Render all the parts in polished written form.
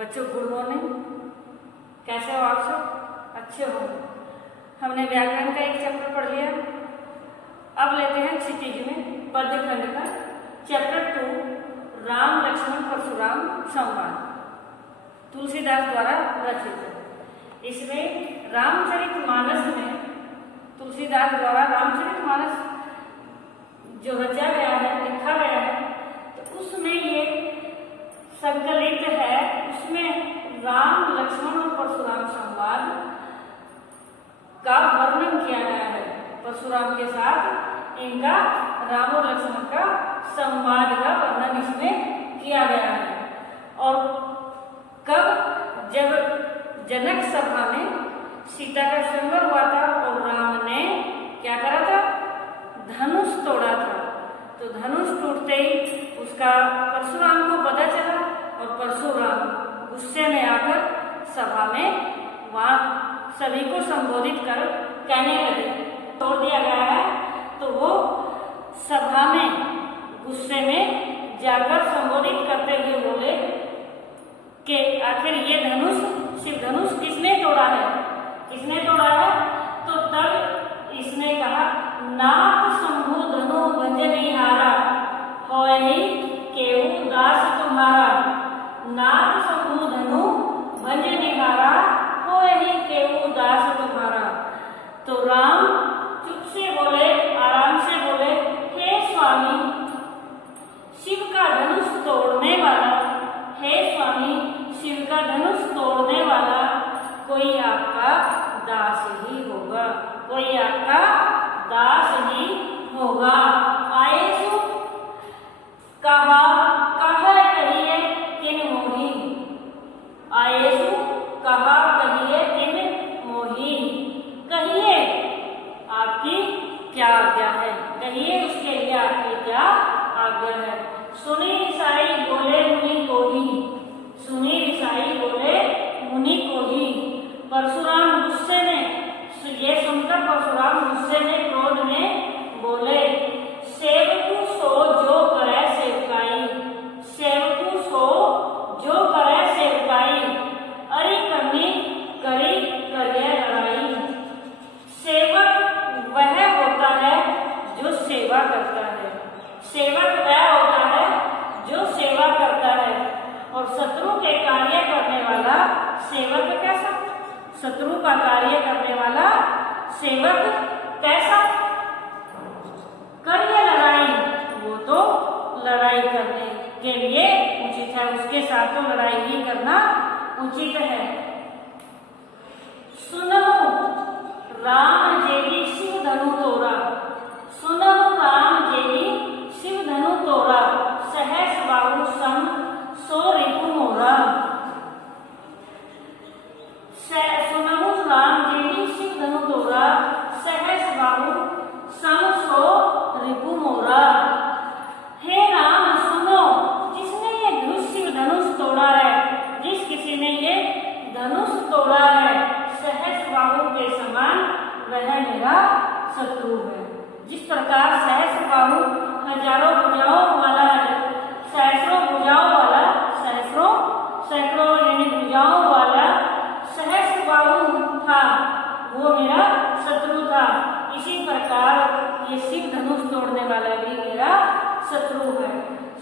बच्चों good morning. कैसे हो आप सब? अच्छे हो? हमने व्याकरण का एक चैप्टर पढ़ लिया। अब लेते हैं क्षितिज में पद्य खंड का चैप्टर 2 राम लक्ष्मण परशुराम संवाद, तुलसीदास द्वारा रचित। इसमें रामचरितमानस में तुलसीदास द्वारा रामचरितमानस जो रचा गया है, लिखा गया है, तो उसमें ये संकलित है। उसमें राम लक्ष्मण और परशुराम संवाद का वर्णन किया गया है। परशुराम के साथ इनका राम और लक्ष्मण का संवाद का वर्णन इसमें किया गया है। और कब? जब जनक सभा में सीता का स्वयंवर हुआ था और राम ने क्या करा था? धनुष तोड़ा था। तो धनुष टूटते ही उसका परशुराम को पता चला और परशुराम गुस्से में आकर सभा में वहां सभी को संबोधित कर कहने लगे, तोड़ दिया गया है। तो वो सभा में गुस्से में जाकर संबोधित करते हुए बोले कि आखिर ये धनुष, शिव धनुष किसने तोड़ा है? किसने तोड़ा है? तो तब इसने कहा, नाथ शंभु धनु भंजनिहारा होय केहू दास तुम्हारा। नाथ शंभु धनु भंजनिहारा होय केहू दास तुम्हारा। तो राम चुप से बोले, आराम से बोले, हे स्वामी शिव का धनुष तोड़ने वाला, हे स्वामी शिव का धनुष तोड़ने वाला कोई आपका दास ही होगा, कोई आपका दास ही होगा। आएसु कहा कहिए किन मोही। आएसु कहा कहिए किन मोही। कहिए आपकी क्या आज्ञा है, कहिए उसके लिए आपकी क्या आज्ञा है। सुनी ईसाई बोले मुनि को ही, सुनी ईसाई बोले मुनि को ही। परशुराम गुस्से में, ये सुनकर परशुराम गुस्से में, क्रोध में बोले, सेवकु सो जो करे सेवकाई। सेवकु सो जो करे सेवकाई, अरे करनी करी करिए लड़ाई। सेवक वह होता है जो सेवा करता है, सेवक वह होता है जो सेवा करता है। और शत्रु के कार्य करने वाला सेवक कैसा? शत्रु का कार्य करने वाला सेवक कैसा? करिए लड़ाई, वो तो लड़ाई करने के लिए उचित है, उसके साथ तो लड़ाई ही करना उचित है। सुनहु राम जेवी शिव धनु तोड़ा। सुनहु राम जेवी शिव धनु तोड़ा, सहस बाहु सम सो रिपु मोरा। सुनहु राम जेवी शिव धनु तोड़ा, सहस बाहु सम सो रिपु मोरा। हे राम सुनो, जिसने ये शिव धनुष तोड़ा है, जिस किसी ने ये धनुष तोड़ा है, सहस बाहु के समान वह मेरा शत्रु है। जिस प्रकार सहस बाहु हजारों भुजाओं वाला, सहस्रों भुजाओं वाला, सहस्रों सैकड़ों यानी भुजाओं वाला सहस बाहु था, वो मेरा शत्रु था, इसी प्रकार ये शिव धनुष तोड़ने वाला भी मेरा शत्रु है।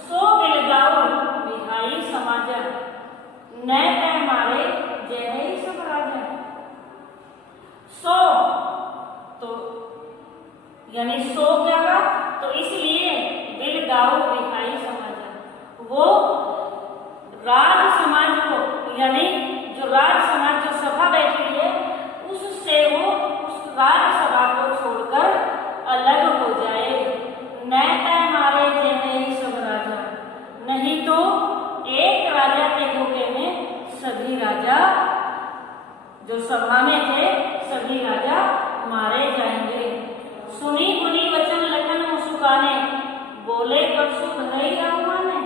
सो बिलगाओ बिहाई समाजा, न तय मारे जय ही सब राजा। सो तो यानी सो क्या हुआ? तो इसलिए बिलगाओ बिहाई समाजा, वो राज समाज को, यानी जो राज समाज जो सभा बैठी है, उससे वो उस राज सभा को छोड़कर अलग हो जाए। न तय मारे जय सब राजा, नहीं तो एक राजा के धोखे में सभी राजा जो सभा में थे, सभी राजा मारे जाएंगे। सुनी मुनि वचन लखन मुस्काने, बोले परशु धरई अवमाने।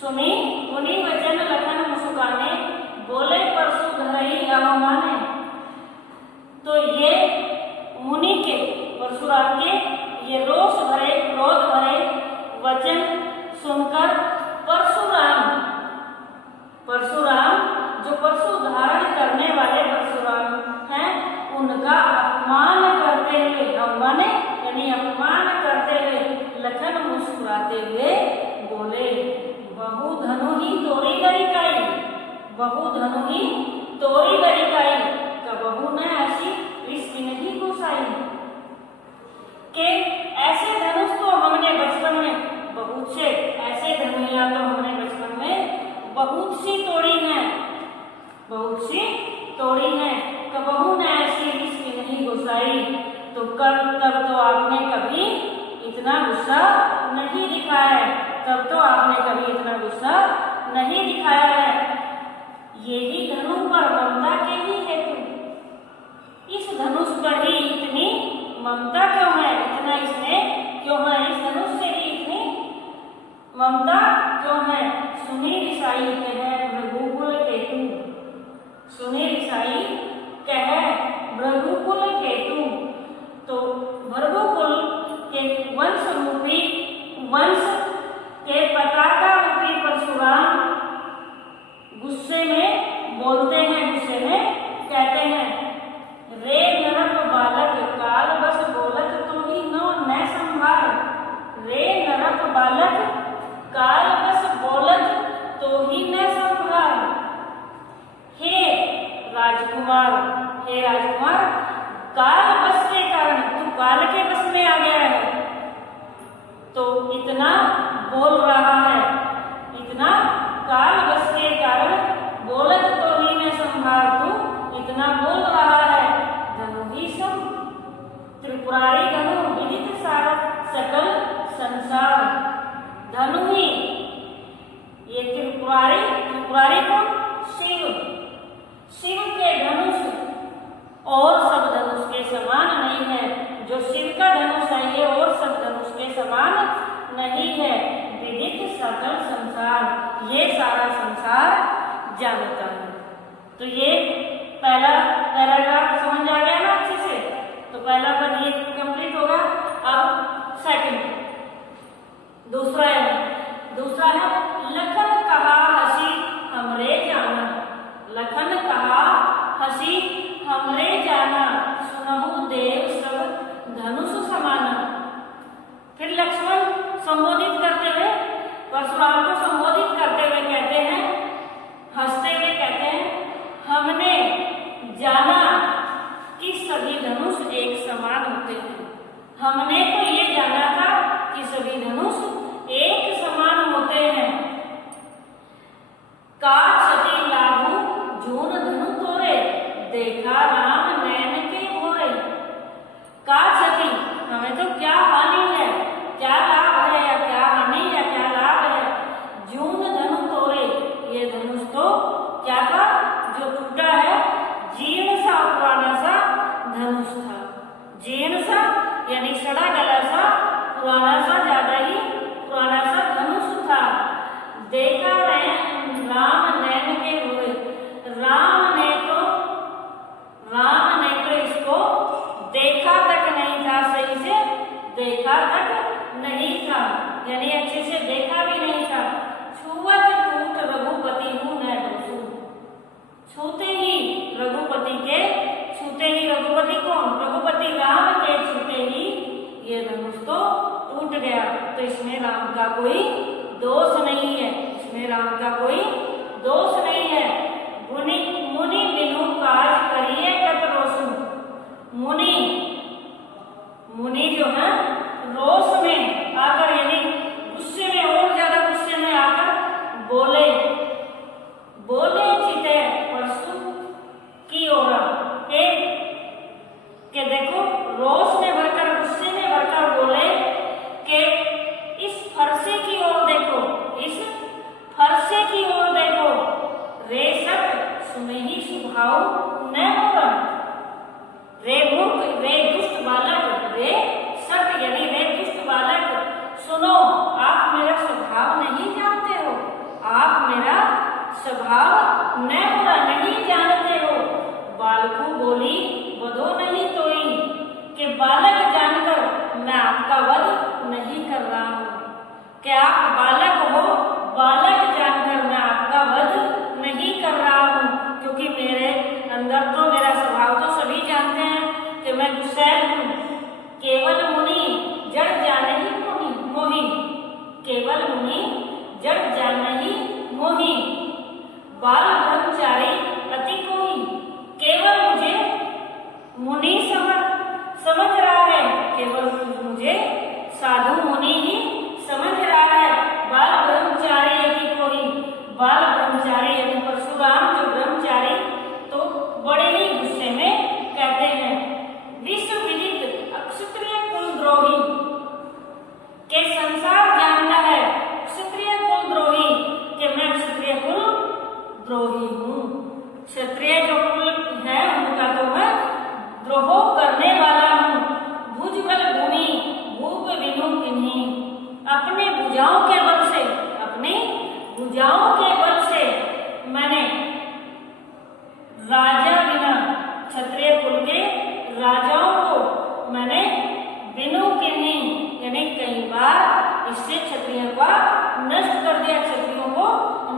सुनी मुनि वचन लखन मुस्काने, बोले परशु धरई अवमाने। तो ये मुनि के, परशुराम के ये रोष भरे, क्रोध भरे वचन सुनकर परशुराम गरिकाई, बहु धनु ही तोरी गरिकाई, कबहू न ऐसी रिश्ती नहीं घुसाई। के ऐसे धनुष तो हमने बचपन में बहुत से, ऐसे धनुइयां तो हमने बचपन में बहुत सी तोड़ी हैं, बहुत सी तोड़ी हैं, कबहू न ऐसी रिश्ती नहीं घुसाई। तो तब तो आपने कभी इतना गुस्सा नहीं दिखाया है, तब तो आपने कभी इतना गुस्सा नहीं दिखाया है। ये ही धनु पर ममता के ही हेतु, इस धनुष पर ही इतनी ममता क्यों है, इतना इसमें क्यों है, इस धनुष से ही इतनी ममता क्यों है। सुनी रिसाई कहे भृगुकुल केतु, सुनी रिसाई कहे भृगुकुल केतु। तो भृगुकुल के वंश रूपी, वंश के पताका रूपी परशुराम गुस्से में बोलते हैं, गुस्से में कहते हैं, रे नरक बालक काल बस बोलत तो ही नो न संभाल, रे नरक बालक काल बस बोलत तो ही न संभाल। हे राजकुमार, हे राजकुमार, काल बस के कारण तू काल के बस में आ गया है, तो इतना बोल रहा है, इतना काल बस के कारण बोलत तो ही न संभाल, तू इतना बोल रहा है। धनु ही सब त्रिपुरारी धनु विदित सारा सकल संसार, धनु ही ये त्रिपुरारी, त्रिपुरारी कौन, शिव, शिव के धनुष और सब धनुष के समान नहीं है। जो शिव का धनुष है ये और सब धनुष के समान नहीं है। विदित सकल संसार, ये सारा संसार जानता है। तो ये पहला पैराग्राफ समझ आ गया ना अच्छे से, तो पहला पद ये कंप्लीट होगा। अब सेकंड, दूसरा है लखन कहा हसी हमरे जाना, लखन कहा हसी हमरे जाना, सुनहु देव सब धनुष समाना। फिर लक्ष्मण संबोधित करते हुए, परशुराम को संबोधित करते हुए कहते हैं, हंसते हुए कहते हैं, हमने जाना कि सभी धनुष एक समान होते हैं। हमने तो ये जाना था कि सभी धनुष एक समान होते हैं। काट सती लागू जून धनु तोरे, देखा राम नैन के भोरे। काट सती, हमें तो क्या हानि है, क्या लाभ है, या क्या हानि या क्या लाभ है। जून धनु तोरे, ये धनुष तो क्या था, जो टूटा है, जीर्ण सा पुराना सा धनुष था। जीर्ण सा यानी सड़ा गला सा, पुराना सा, ज्यादा ही पुराना सा धनुष था। देखा राम नैन के हुए, राम ने तो इसको देखा तक नहीं था, सही से देखा तक नहीं था, यानी अच्छे से देखा भी नहीं था। छुअत टूट रघुपति हूँ न दोषू, छूते ही रघुपति के, छूते ही रघुपति कौन, रघुपति राम के छूते ही ये धनुष तो टूट गया। तो इसमें राम का कोई दोष नहीं है, इसमें राम का कोई दोष नहीं है। मुनि मुनि बिनु काज करिए कत रोषु, मुनि, मुनि जो है रोष में आकर, यानी गुस्से में, और ज्यादा गुस्से में आकर बोले, बोले चिते परसु की ओरा, के देखो रोष में भरकर, गुस्से में भरकर बोले कि इस फरसे की ओर देखो, इस फरसे की ओर देखो, रे सत सुने ही स्वभाव न होगा, रे मूर्ख, रे दुष्ट बालक, रे सत यानी रे दुष्ट बालक, सुनो आप मेरा स्वभाव नहीं जानते हो, आप मेरा स्वभाव न होगा, नहीं जानते हो। बालकू बोली वधो नहीं तोई, कि बालक जानकर मैं आपका वध नहीं कर रहा हूँ, कि आप बालक हो, बालक जानकर मैं आपका वध नहीं कर रहा हूँ, क्योंकि मेरे अंदर तो मेरा स्वभाव तो सभी जानते हैं कि मैं गुस्सैल हूँ। केवल मुनि जड़ जान ही मोही, केवल मुनि जड़ जान ही मोही, भुजाओं के बल से मैंने राजा बिना, क्षत्रिय कुल के राजाओं को मैंने बिनु किन्हीं यानी कई बार इससे क्षत्रियों का नष्ट कर दिया, क्षत्रियों को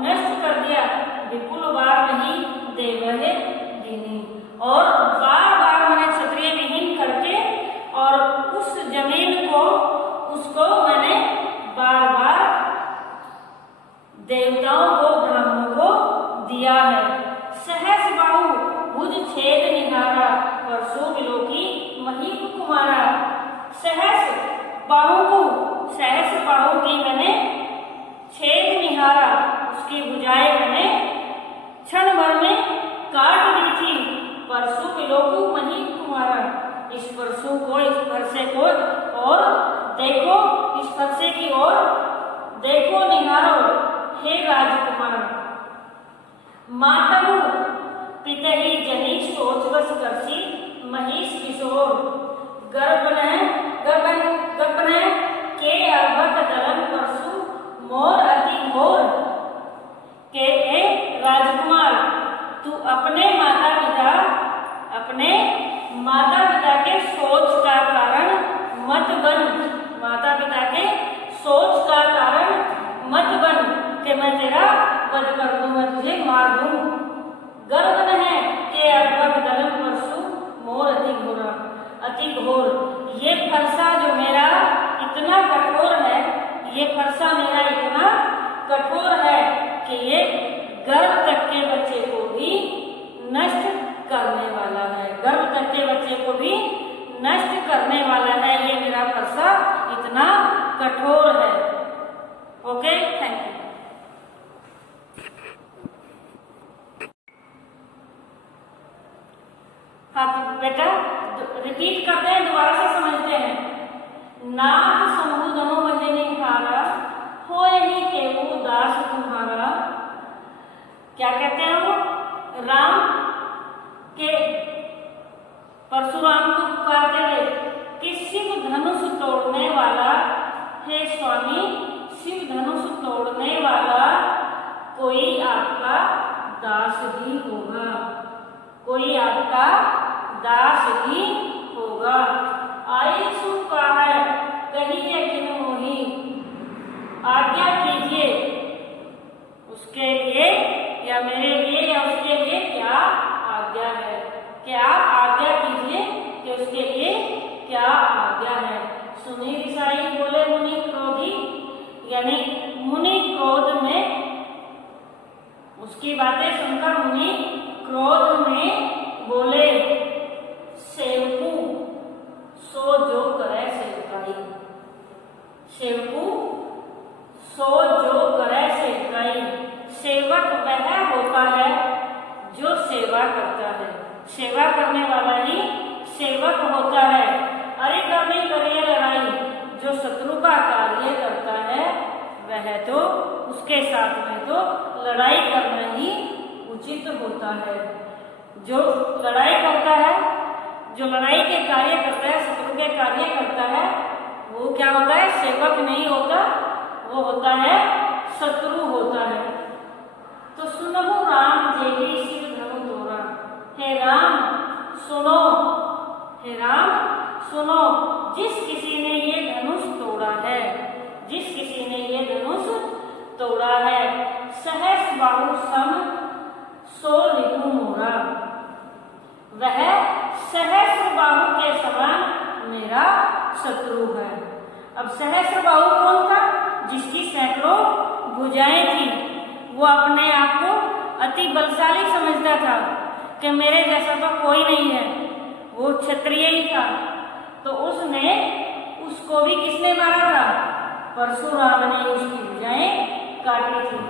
नष्ट कर दिया। विपुल बार नहीं देवहे दीनी, और बार बार मैंने क्षत्रिय विहीन करके और उस जमीन को उसको मैंने बार बार देवताओं को ब्राह्मणों को दिया है। सहस बाहु भुज छेद निहारा परसों विलोकी महीप कुमारा। सहस बाहु की मैंने छेद निहारा, उसकी भुजाएं मैंने क्षण भर में काट दी थी। परसों विलोकू महीप कुमारा, इस परसों को, इस फरसे को और देखो, इस फरसे की ओर देखो, निहारो हे राजकुमार। मातरु पितहि जनी सोचवस करसी महिष किशोर। गर्भन के अर्भक दलन परसु मोर अति घोर। के राजकुमार, तू अपने माता पिता के सोच का कारण मत बन, माता पिता के सोच का कारण मत बन कि मैं तेरा वध कर दूं, मैं तुझे मार दूं। गर्व है कि अर्भक दलन परसु मोर अति घोर। ये फरसा जो मेरा इतना कठोर है, ये फरसा मेरा इतना कठोर है कि ये गर्भ तक के बच्चे को भी नष्ट करने वाला है, गर्भ तक के बच्चे को भी नष्ट करने वाला है। ये मेरा फरसा इतना कठोर है। Okay, thank you. हाँ तो बेटा रिपीट करते हैं, दोबारा से समझते हैं। नाथ समूह धनु बंजनी हारा, हो यही केहू दास तुम्हारा। क्या कहते हैं वो? राम के परशुराम को पुकारते हुए कि शिव धनुष तोड़ने वाला, हे स्वामी शिव धनुष तोड़ने वाला कोई आपका दास ही होगा, कोई आपका दास ही होगा। आई सुन का है कहिए किन मोही, आज्ञा कीजिए उसके लिए या मेरे लिए या उसके लिए क्या आज्ञा है, कि आप आज्ञा कीजिए कि उसके लिए क्या आज्ञा है। सुनी ऋषाई बोले मुनि क्रोधी, यानी मुनि क्रोध में, उसकी बातें सुनकर मुनि क्रोध में बोले, सेवकू सो जो करे सेवकाई, सेवकू सो जो करे सेवकाई। सेवक वह होता है जो सेवा करता है, सेवा करने वाला ही सेवक होता है। अरे करनी करिए लड़ाई, जो शत्रु का कार्य करता है वह तो उसके साथ में तो लड़ाई करना ही उचित होता है। जो लड़ाई करता है, जो लड़ाई के कार्य करता है, शत्रु के कार्य करता है, वो क्या होता है? सेवक नहीं होता, वो होता है शत्रु होता है। तो सुनहु राम जेबी शिव धनु तोरा, हे राम सुनो, हे राम सुनो, जिस किसी ने ये धनुष तोड़ा है, जिस किसी ने ये धनुष तोड़ा है, सहस बाहु सम सो रिपु मोरा, वह सहस्र बाहु के समान मेरा शत्रु है। अब सहस्र बाहु कौन था? जिसकी सैकड़ों भुजाएं थी। वो अपने आप को अति बलशाली समझता था कि मेरे जैसा तो कोई नहीं है, वो क्षत्रिय ही था। तो उसने, उसको भी किसने मारा था? परशुराम ने उसकी भुजाएं काटी थी।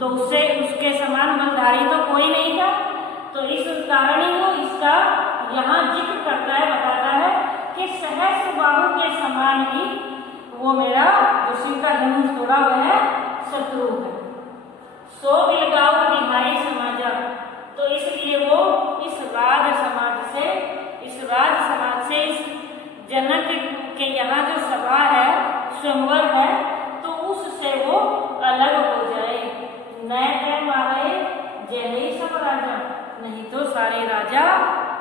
तो उससे उसके समान बलधारी तो कोई नहीं था। तो इस कारण ही वो इसका यहाँ जिक्र करता है, बताता है कि सहस्र बाहु के समान ही वो मेरा जो शिव का धनुष तोड़ा हुआ है शत्रु है। सो बिलगाव बिहारी समाजा, तो इसलिए वो इस राज समाज से, इस जनक के यहाँ जो सभा है, स्वयंवर है, तो उससे वो अलग हो जाए, नहीं तो सारे राजा,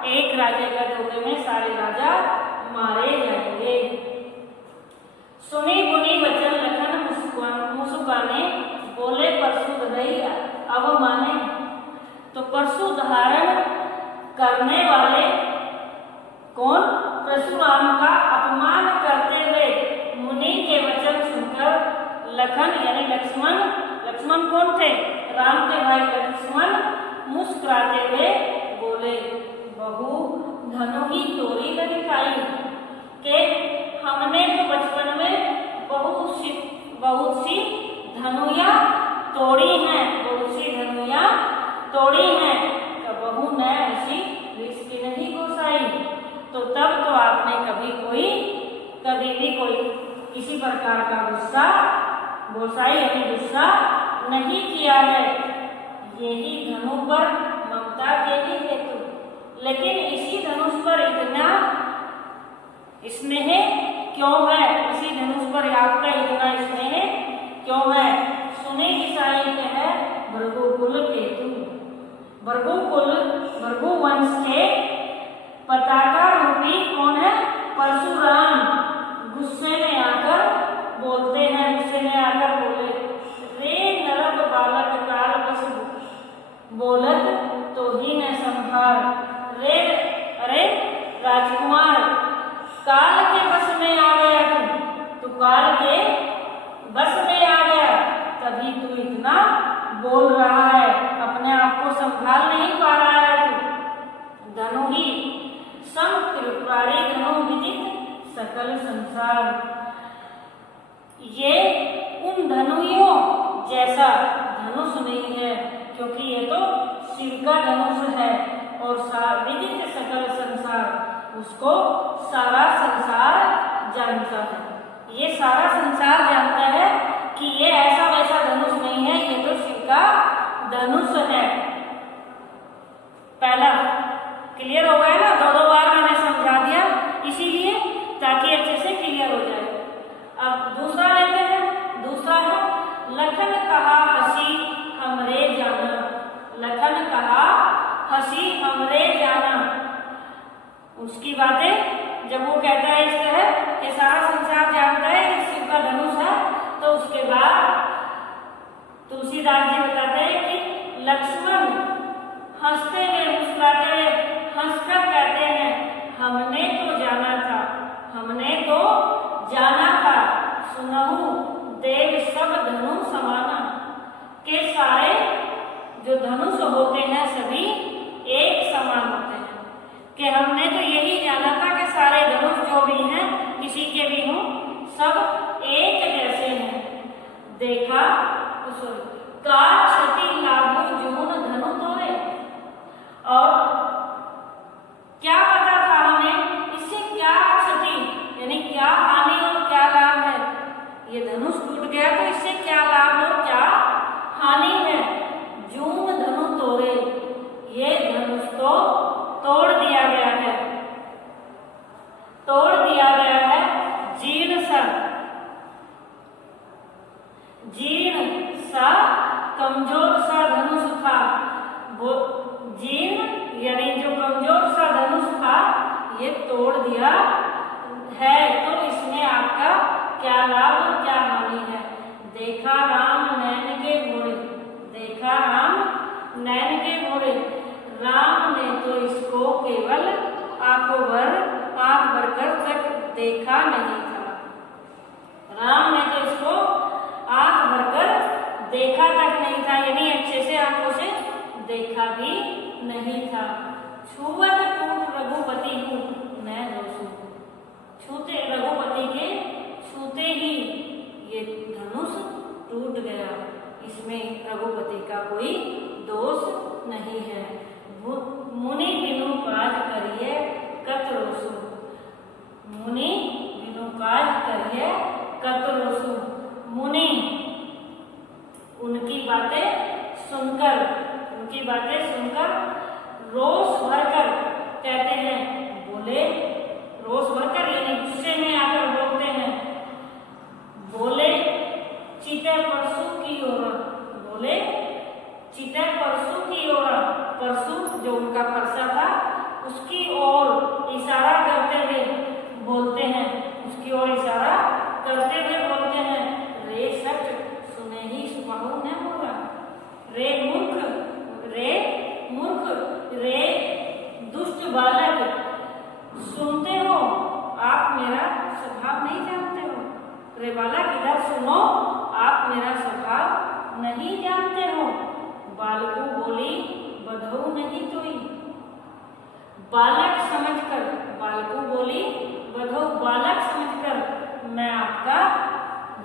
एक राजा का धोखे में सारे राजा मारे जाएंगे। सुनी बुनी वचन लखन मुस्काने, बोले परशु धरई अब माने। तो परशु धारण करने वाले कौन? परशुराम का अपमान करते हुए मुनि के वचन सुनकर लखन यानी लक्ष्मण, लक्ष्मण कौन थे? राम के भाई लक्ष्मण मुस्कुराते हुए बोले, बहु धनु की तोरी न दिखाई, के हमने तो बचपन में बहुत सी धनुया तोड़ी हैं, बहुत सी धनुया तोड़ी हैं, बहू न ऐसी रिश्ती नहीं गोसाई। तो तब तो आपने कभी भी कोई किसी प्रकार का गुस्सा, गोसाई यानी गुस्सा नहीं किया है, यही धनु पर ममता के ही हेतु। लेकिन इसी धनुष पर इतना स्नेह क्यों है? इसी धनुष पर आपका इतना स्नेह क्यों है? सुने की साहित्य है भृगुकुल केतु, भृगु वंश के पताका रूपी कौन है? परशुराम गुस्से में आकर बोलते हैं, गुस्से में आकर बोले, रे नरक बालक काल बस बोलत तो ही न संभार। रे अरे राजकुमार, काल के बस में आ गया तू काल के बस में आ गया, तभी तू इतना बोल रहा है, अपने आप को संभाल नहीं पा रहा है तू। धनु ही सम त्रिपुरारी धनु विदित सकल संसार, ये उन धनुइयों जैसा धनुष नहीं है, क्योंकि ये तो शिव का धनुष है और विदित सकल संसार, उसको सारा संसार जानता है। ये सारा संसार जानता है कि ये ऐसा वैसा धनुष नहीं है, ये तो शिव का धनुष है। पहला क्लियर हो गया ना? दो बार मैंने समझा दिया इसीलिए ताकि अच्छे से क्लियर हो जाए। अब दूसरा लेते हैं। दूसरा है लखन कहा हसी हमरे जाना, लखन कहा हसी हमरे जाना। उसकी बातें जब वो कहता है इस तरह कि सारा संसार जानता है कि शिव का धनुष है, तो उसके बाद तुलसीदास जी बताते हैं कि लक्ष्मण हंसते हुए मुस्कुराते हुए हंसकर कहते हैं, हमने तो जाना था, हमने तो जाना था, सुनहु देव सब धनु समाना, के सारे जो धनुष होते हैं सभी एक समान होते हैं। कि हमने तो यही जाना था कि सारे धनुष जो भी हैं, किसी के भी हों, सब एक जैसे हैं। देखा का क्षति लागू जून धनु तोरे, और क्या पता था हमें इससे क्या क्षति यानी क्या हानि और क्या लाभ है। ये धनुष टूट गया तो इससे क्या लाभ और क्या हानि है। जून धनु तोड़े, ये धनुष तो तोड़ दिया गया है, तोड़ दिया गया है। जीर्ण सा कमजोर सा धनुष था, वो जीर्ण यानी जो कमजोर सा धनुष था ये तोड़ दिया है, तो इसमें आपका क्या लाभ और क्या हानि है। देखा राम नैन के भोरे, देखा राम नैन के भोरे, राम ने तो इसको केवल आंख भरकर तक देखा नहीं था, राम ने तो इसको आंख भरकर देखा तक नहीं था, यानी अच्छे से आंखों से देखा भी नहीं था। छुवत टूट रघुपति हूँ मैं दोषू, छूते रघुपति के छूते ही ये धनुष टूट गया, इसमें रघुपति का कोई दोष नहीं है। मुनि बिनु काज करिए कत रोसु, मुनि बिनु काज करिए कत रोसु। मुनि उनकी बातें सुनकर रोष भरकर कहते हैं, बोले रोष भरकर यानी गुस्से में आकर बोलते हैं, बोले चिते परसु की ओर, बोले चिते परसु की ओर। परसु जो जो उनका फरसा था उसकी ओर इशारा करते हुए बोलते हैं, उसकी ओर इशारा करते हुए बोलते हैं, रे सच सुने ही सुबाहु न होगा, रे मूर्ख, रे दुष्ट बालक, सुनते हो आप मेरा स्वभाव नहीं जानते हो। रे बालक इधर सुनो, आप मेरा स्वभाव नहीं जानते हो। बालकू बोली बधऊ नहीं तोई, बालक समझकर, बालकू बोली बधऊ बालक समझकर मैं आपका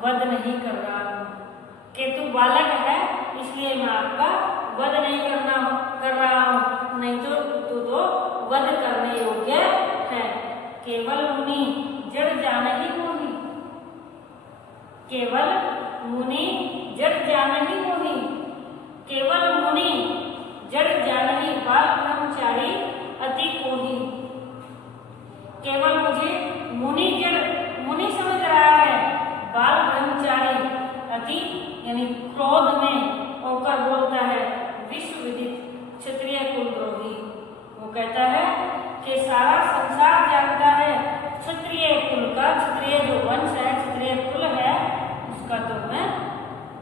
वध नहीं कर रहा हूँ, कि तू बालक है इसलिए मैं आपका वध नहीं कर रहा हूँ, नहीं तो तू तो वध करने योग्य है। केवल मुनि जड़ जान ही मोही, केवल मुनि जड़ जान ही मोही, केवल मुनि जड़ जान ही बाल ब्रह्मचारी अति कोही। केवल मुझे मुनि समझ रहा है, बाल ब्रह्मचारी अति यानी क्रोध में होकर बोलता है, विश्व विदित क्षत्रिय कुलद्रोही। वो कहता है कि सारा संसार जानता है क्षत्रिय कुल का, क्षत्रिय जो वंश है, क्षत्रिय कुल है, उसका तो मैं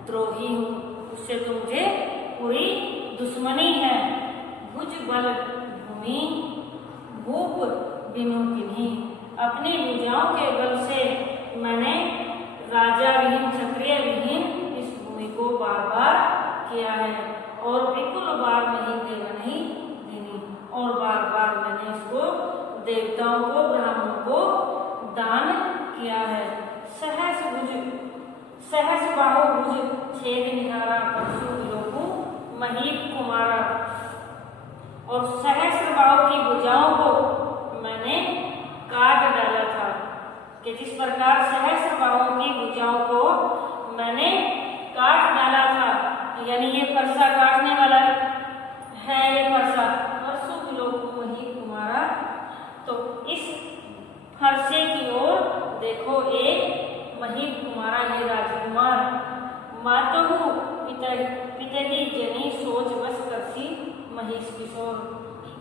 द्रोही हूँ, उससे तो मुझे पूरी दुश्मनी है। भुज बल भूमि भूप बिनु किन्हीं, अपनी भुजाओं के बल से मैंने राजा विहीन, क्षत्रिय विहीन इस भूमि को बार बार किया है और बिल्कुल बार नहीं देनी, और बार बार मैंने इसको देवताओं को, ब्राह्मणों को दान किया है। सहस बाहु भुज छेद निहारा परशु विलोकु महीप कुमारा, और सहस्र बाहु की भुजाओं को मैंने काट डाला था, कि जिस प्रकार सहस्र बाहुओं की भुजाओं को मैंने काट डाला था, यानी ये फरसा काटने वाला है, ये फरसा परशु विलोकु महीप कुमारा। तो इस फरसे की ओर देखो एक महीप कुमारा, ये राजकुमार, मातहु पितरी जनी सोच बस करसी महेश किशोर,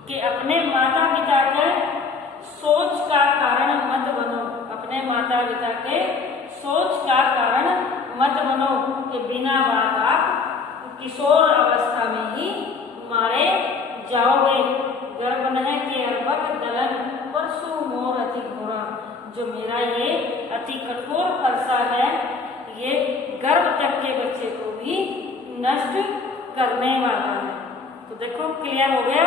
कि अपने माता पिता के सोच का कारण मत बनो, अपने माता पिता के सोच का कारण मत बनो, कि बिना बात आप किशोर अवस्था में ही मारे जाओगे। गर्भ नह के अर्भक दलन परशु मोर अति घोरा, जो मेरा ये अति कठोर फरसा है, ये गर्भ तक के बच्चे को भी नष्ट करने वाला है। तो देखो क्लियर हो गया।